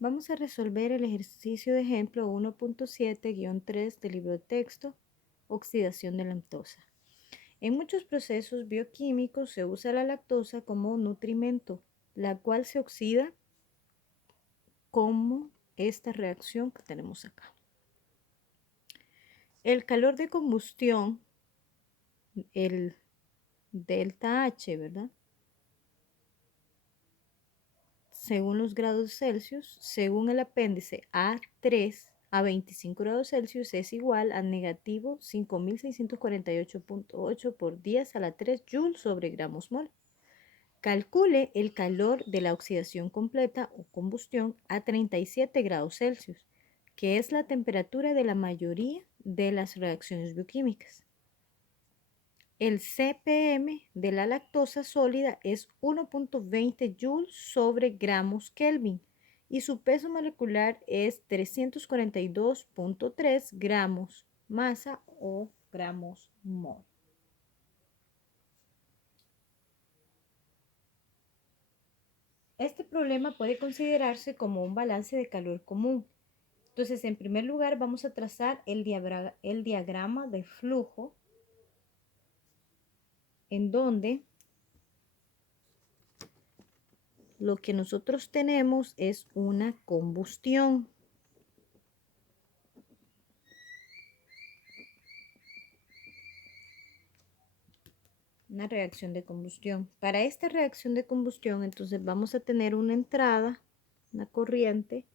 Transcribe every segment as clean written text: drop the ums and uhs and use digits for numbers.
Vamos a resolver el ejercicio de ejemplo 1.7-3 del libro de texto, oxidación de lactosa. En muchos procesos bioquímicos se usa la lactosa como nutrimento, la cual se oxida como esta reacción que tenemos acá. El calor de combustión, el delta H, ¿verdad? Según los grados Celsius, según el apéndice A3 a 25 grados Celsius es igual a negativo 5648.8 por 10 a la 3 joules sobre gramos mol. Calcule el calor de la oxidación completa o combustión a 37 grados Celsius, que es la temperatura de la mayoría de las reacciones bioquímicas. El CPM de la lactosa sólida es 1.20 joules sobre gramos Kelvin y su peso molecular es 342.3 gramos masa o gramos mol. Este problema puede considerarse como un balance de calor común. Entonces, en primer lugar, vamos a trazar el diagrama de flujo en donde lo que nosotros tenemos es una combustión. Una reacción de combustión. Para esta reacción de combustión, entonces vamos a tener una entrada, una corriente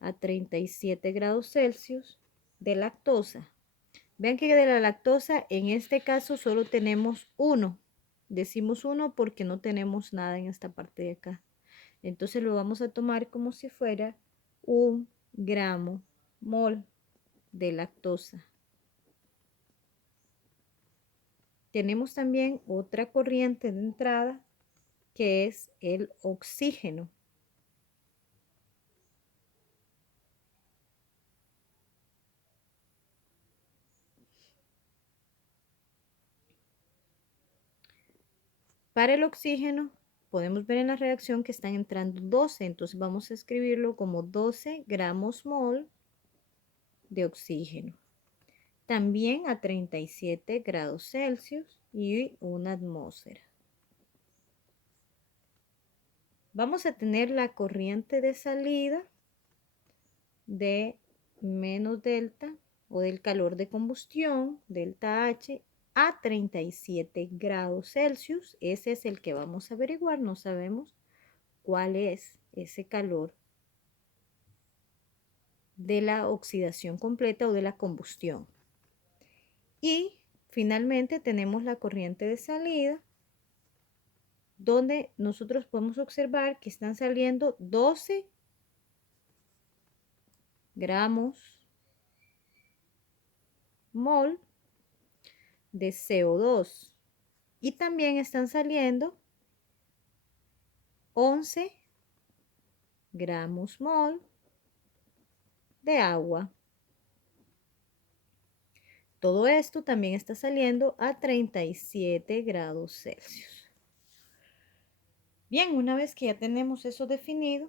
a 37 grados Celsius de lactosa. Vean que de la lactosa en este caso solo tenemos uno. Decimos uno porque no tenemos nada en esta parte de acá. Entonces lo vamos a tomar como si fuera 1 gramo mol de lactosa. Tenemos también otra corriente de entrada que es el oxígeno. Para el oxígeno podemos ver en la reacción que están entrando 12, entonces vamos a escribirlo como 12 gramos mol de oxígeno. También a 37 grados Celsius y una atmósfera. Vamos a tener la corriente de salida de menos delta o del calor de combustión, delta H, a 37 grados Celsius. Ese es el que vamos a averiguar, no sabemos cuál es ese calor de la oxidación completa o de la combustión. Y finalmente tenemos la corriente de salida, donde nosotros podemos observar que están saliendo 12 gramos mol de CO2 y también están saliendo 11 gramos mol de agua. Todo esto también está saliendo a 37 grados Celsius. Bien, una vez que ya tenemos eso definido,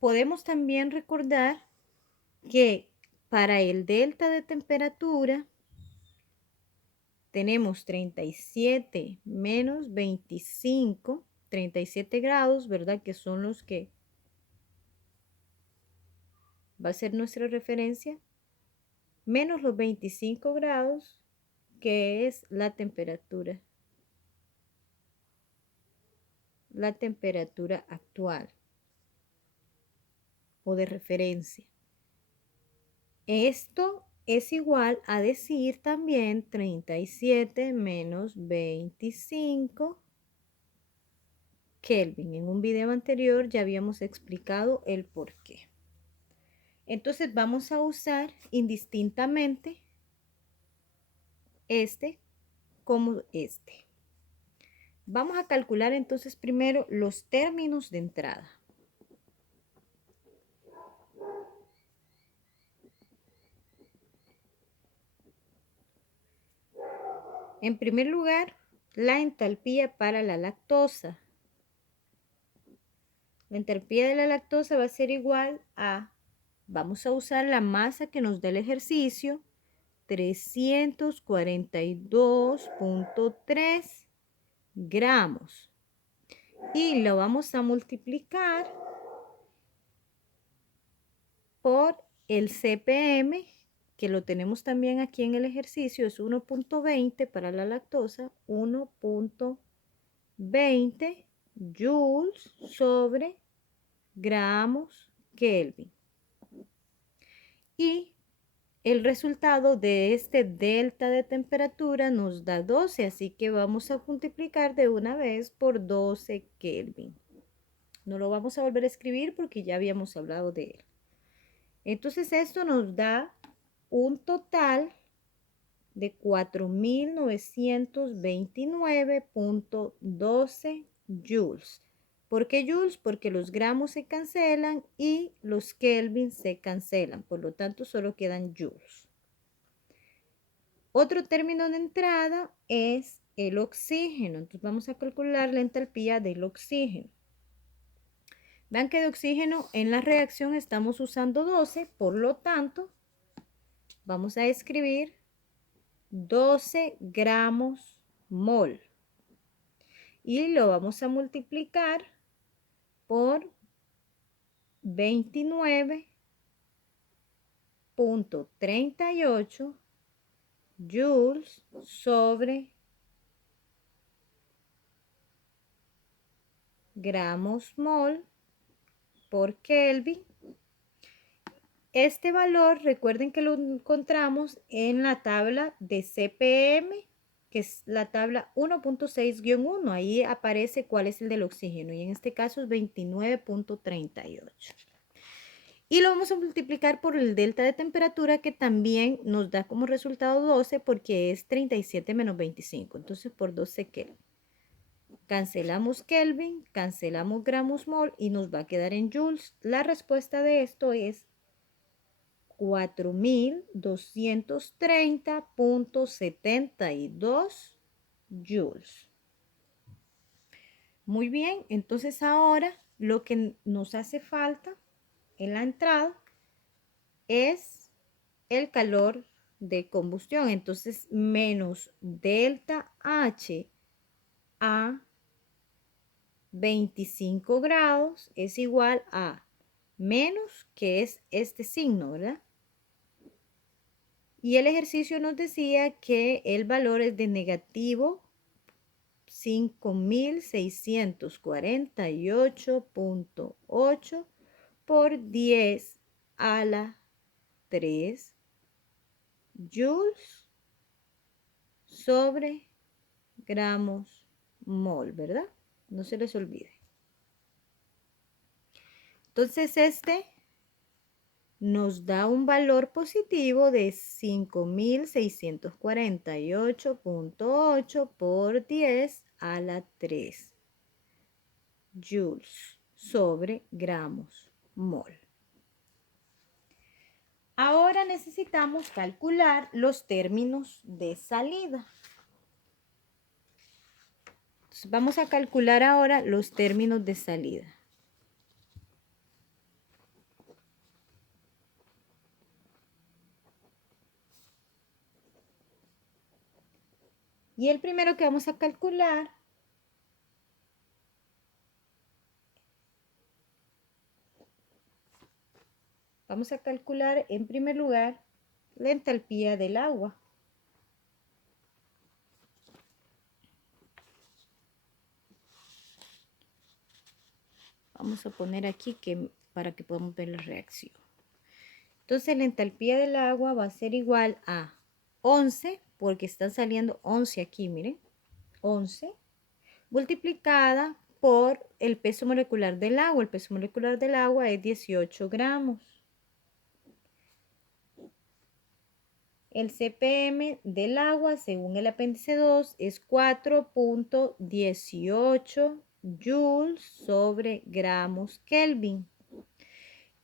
podemos también recordar que para el delta de temperatura tenemos 37 menos 25, 37 grados, ¿verdad? Que son los que va a ser nuestra referencia, menos los 25 grados, que es la temperatura actual o de referencia. Esto es igual a decir también 37 menos 25 Kelvin. En un video anterior ya habíamos explicado el por qué. Entonces vamos a usar indistintamente este como este. Vamos a calcular entonces primero los términos de entrada. En primer lugar, la entalpía para la lactosa. La enthalpía de la lactosa va a ser igual a, vamos a usar la masa que nos da el ejercicio, 342.3 gramos. Y lo vamos a multiplicar por el CPM, que lo tenemos también aquí en el ejercicio, es 1.20 para la lactosa, 1.20 joules sobre gramos Kelvin. Y el resultado de este delta de temperatura nos da 12, así que vamos a multiplicar de una vez por 12 Kelvin. No lo vamos a volver a escribir porque ya habíamos hablado de él. Entonces esto nos da un total de 4.929.12 joules. ¿Por qué joules? Porque los gramos se cancelan y los kelvin se cancelan. Por lo tanto, solo quedan joules. Otro término de entrada es el oxígeno. Entonces vamos a calcular la entalpía del oxígeno. Vean que de oxígeno en la reacción estamos usando 12, por lo tanto, vamos a escribir 12 gramos mol. Y lo vamos a multiplicar por 29.38 joules sobre gramos mol por Kelvin. Este valor, recuerden que lo encontramos en la tabla de CPM, que es la tabla 1.6-1. Ahí aparece cuál es el del oxígeno y en este caso es 29.38. Y lo vamos a multiplicar por el delta de temperatura, que también nos da como resultado 12 porque es 37 menos 25. Entonces por 12 Kelvin. Cancelamos Kelvin, cancelamos gramos mol y nos va a quedar en joules. La respuesta de esto es 4.230.72 joules. Muy bien, entonces ahora lo que nos hace falta en la entrada es el calor de combustión. Entonces, menos delta H a 25 grados es igual a menos, que es este signo, ¿verdad? Y el ejercicio nos decía que el valor es de negativo 5.648.8 por 10 a la 3 joules sobre gramos mol, ¿verdad? No se les olvide. Entonces este nos da un valor positivo de 5.648.8 por 10 a la 3 joules sobre gramos mol. Ahora necesitamos calcular los términos de salida. Entonces, vamos a calcular ahora los términos de salida. Y el primero que vamos a calcular en primer lugar la entalpía del agua. Vamos a poner aquí para que podamos ver la reacción. Entonces la entalpía del agua va a ser igual a 11, porque están saliendo 11 aquí, miren, 11, multiplicada por el peso molecular del agua. El peso molecular del agua es 18 gramos. El CPM del agua, según el apéndice 2, es 4.18 joules sobre gramos Kelvin.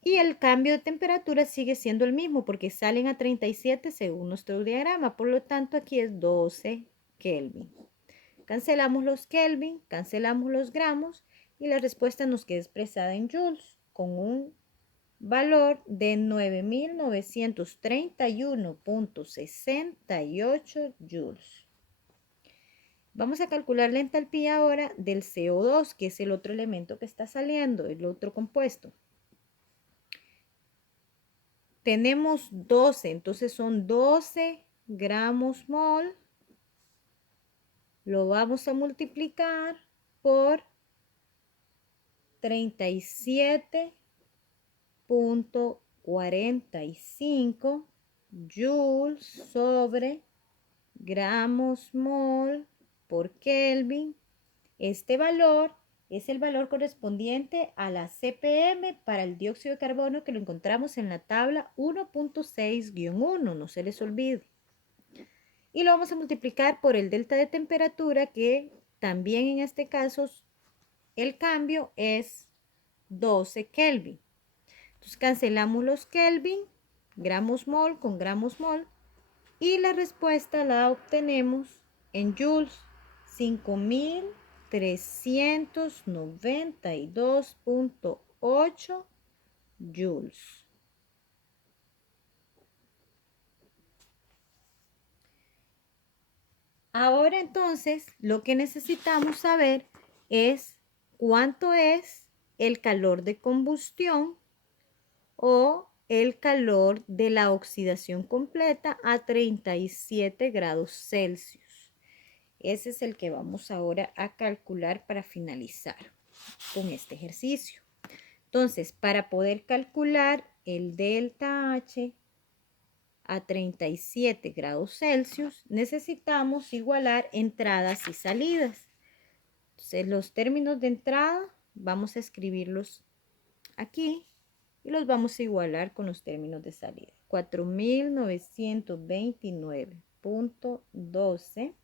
Y el cambio de temperatura sigue siendo el mismo porque salen a 37 según nuestro diagrama. Por lo tanto, aquí es 12 Kelvin. Cancelamos los Kelvin, cancelamos los gramos y la respuesta nos queda expresada en joules con un valor de 9.931.68 joules. Vamos a calcular la entalpía ahora del CO2, que es el otro elemento que está saliendo, el otro compuesto. Tenemos 12, entonces son 12 gramos mol. Lo vamos a multiplicar por 37.45 joules sobre gramos mol por Kelvin. Este valor es el valor correspondiente a la CPM para el dióxido de carbono que lo encontramos en la tabla 1.6-1, no se les olvide. Y lo vamos a multiplicar por el delta de temperatura, que también en este caso el cambio es 12 Kelvin. Entonces cancelamos los Kelvin, gramos mol con gramos mol, y la respuesta la obtenemos en joules, 5.392.8 joules. Ahora entonces lo que necesitamos saber es cuánto es el calor de combustión o el calor de la oxidación completa a 37 grados Celsius. Ese es el que vamos ahora a calcular para finalizar con este ejercicio. Entonces, para poder calcular el delta H a 37 grados Celsius, necesitamos igualar entradas y salidas. Entonces, los términos de entrada vamos a escribirlos aquí y los vamos a igualar con los términos de salida. 4.929.12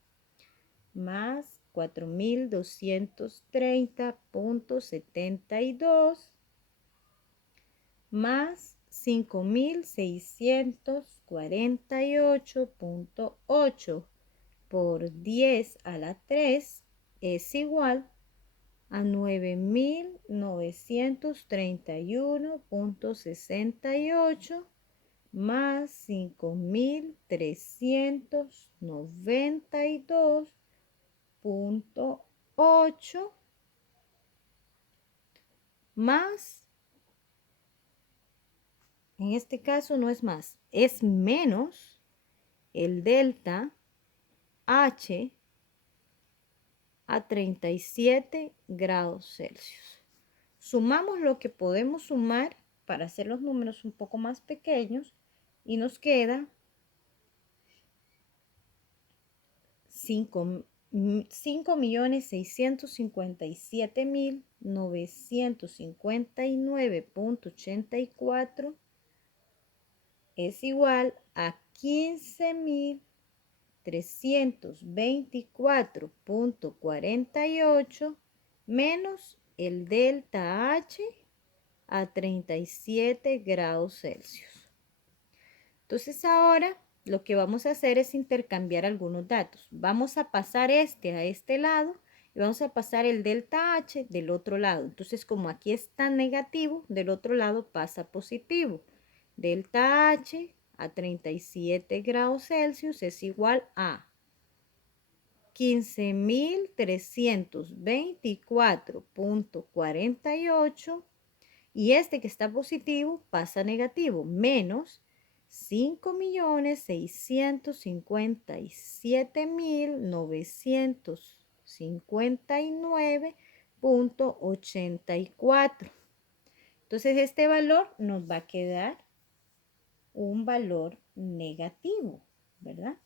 más 4.230.72 más 5.648.8 por 10 a la 3 es igual a 9.931.68 más 5.392.8 más, en este caso no es más, es menos el delta H a 37 grados Celsius. Sumamos lo que podemos sumar para hacer los números un poco más pequeños y nos queda 5.657.959.84 es igual a 15.324.48 menos el delta H a 37 grados Celsius. Entonces ahora lo que vamos a hacer es intercambiar algunos datos. Vamos a pasar este a este lado y vamos a pasar el delta H del otro lado. Entonces, como aquí está negativo, del otro lado pasa positivo. Delta H a 37 grados Celsius es igual a 15.324.48 y este que está positivo pasa negativo, menos 5.657.959.84. Entonces este valor nos va a quedar un valor negativo, ¿verdad?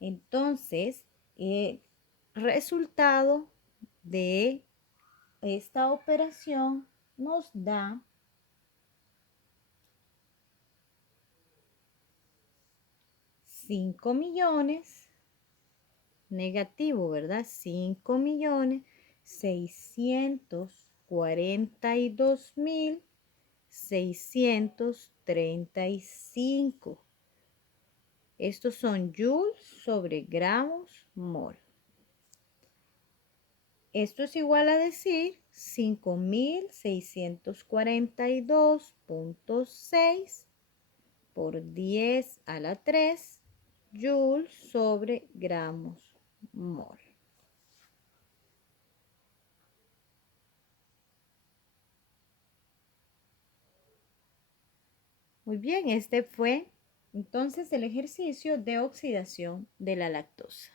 Entonces, el resultado de esta operación nos da 5 millones, negativo, ¿verdad? 5.642.635. Estos son joules sobre gramos mol. Esto es igual a decir 5642.6 por 10 a la 3 joules sobre gramos mol. Muy bien, este fue entonces el ejercicio de oxidación de la lactosa.